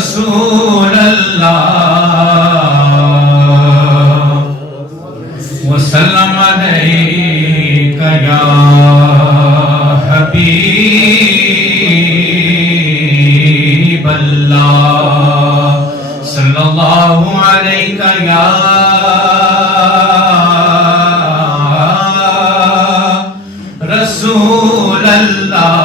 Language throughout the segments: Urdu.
رسول اللہ وسلم علیک یا حبیب اللہ صلی اللہ علیک یا رسول اللہ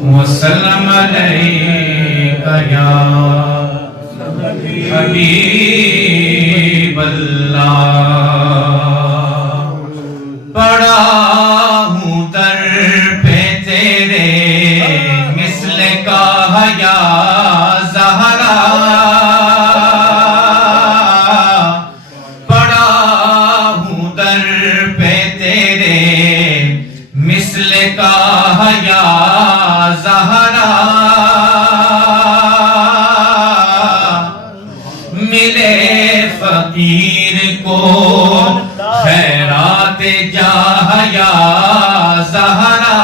وسلم علیک یا حبیب اللہ پڑا ہوں در پہ تیرے مثل کا یا زہرا پڑا ہوں در پہ تیرے مثل کا یا زہرا ملے فقیر کو خیرات جاہ یا زہرا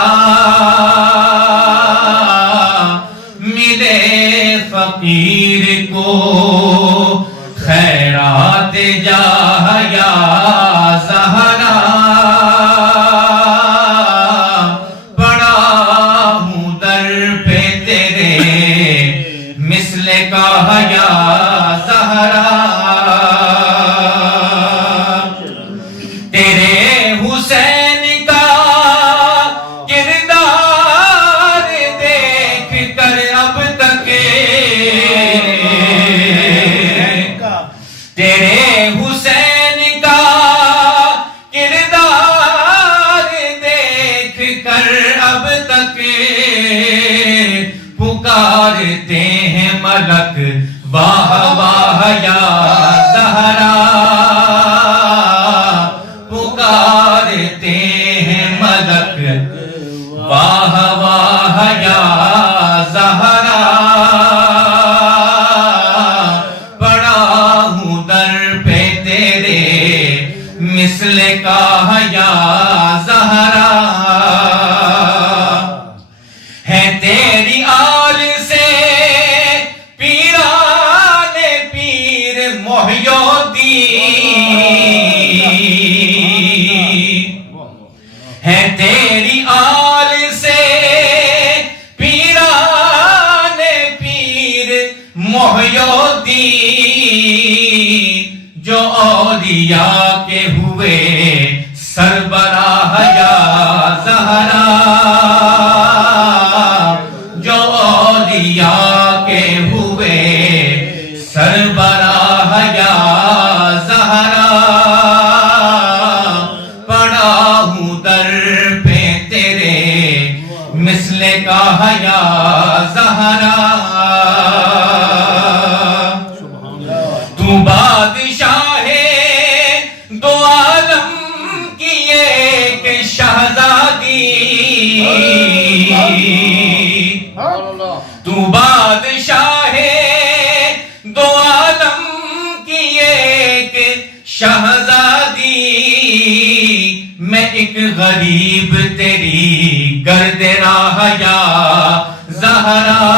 ملے فقیر کو خیرات جاہ یا زہرا پڑا ہوں در پہ تیرے مثل کا یا زہرا تیرے حسین کا کردار دیکھ کر اب تک تیرے حسین کا کردار دیکھ کر اب تک پکارتے ہیں ملک واہ واہ یا زہرا پکارتے ہیں ملک واہ واہ یا زہرا پڑا ہوں در پہ تیرے مثل کا یا زہرا ہے تیری آل سے پیران پیر محی الدین ہے تیری آل سے پیران پیر محی الدین جو اولیاء کے ہوئے سربراہ یا زہرا جو اولیاء کے ہوئے سربراہ یا زہرا پڑا ہوں در پہ تیرے مثل کا یا زہرا تو بادشاہ دو عالم کی ایک شہزادی تو بادشاہ دو عالم کی ایک شہزادی میں ایک غریب تیری گرد راہ یا زہرا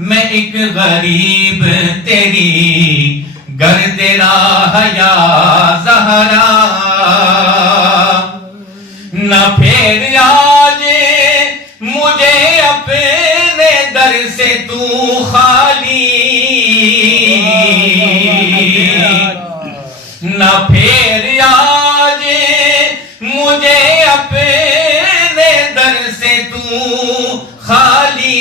میں ایک غریب تیری گرد راہ یا زہرا نہ پھر آج مجھے اپنے در سے تو خالی نہ پھر آج مجھے اپنے در سے تو خالی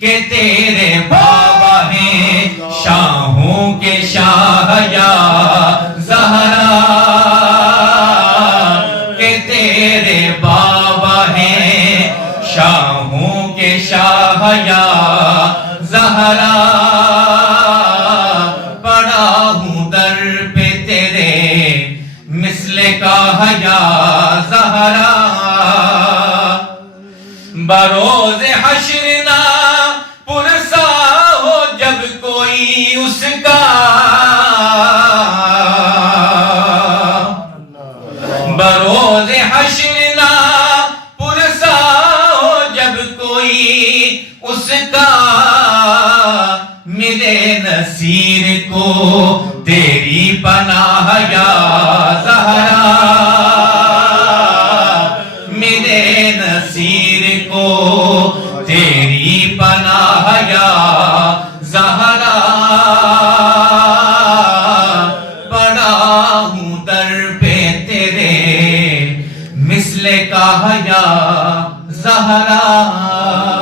کہ تیرے بابا ہیں شاہوں کے شاہ یا زہرا کہ تیرے بابا ہیں شاہوں کے شاہ یا زہرا پڑا ہوں در پہ تیرے مثل کا یا زہرا بروز حشر نہ پرسا ہو جب کوئی اس کا بروز حشر نہ نصیر کو تیری پناہ یا زہرا، میرے نصیر کو تیری پناہ یا زہرا، پڑا ہوں در پہ تیرے مثل کا یا زہرا۔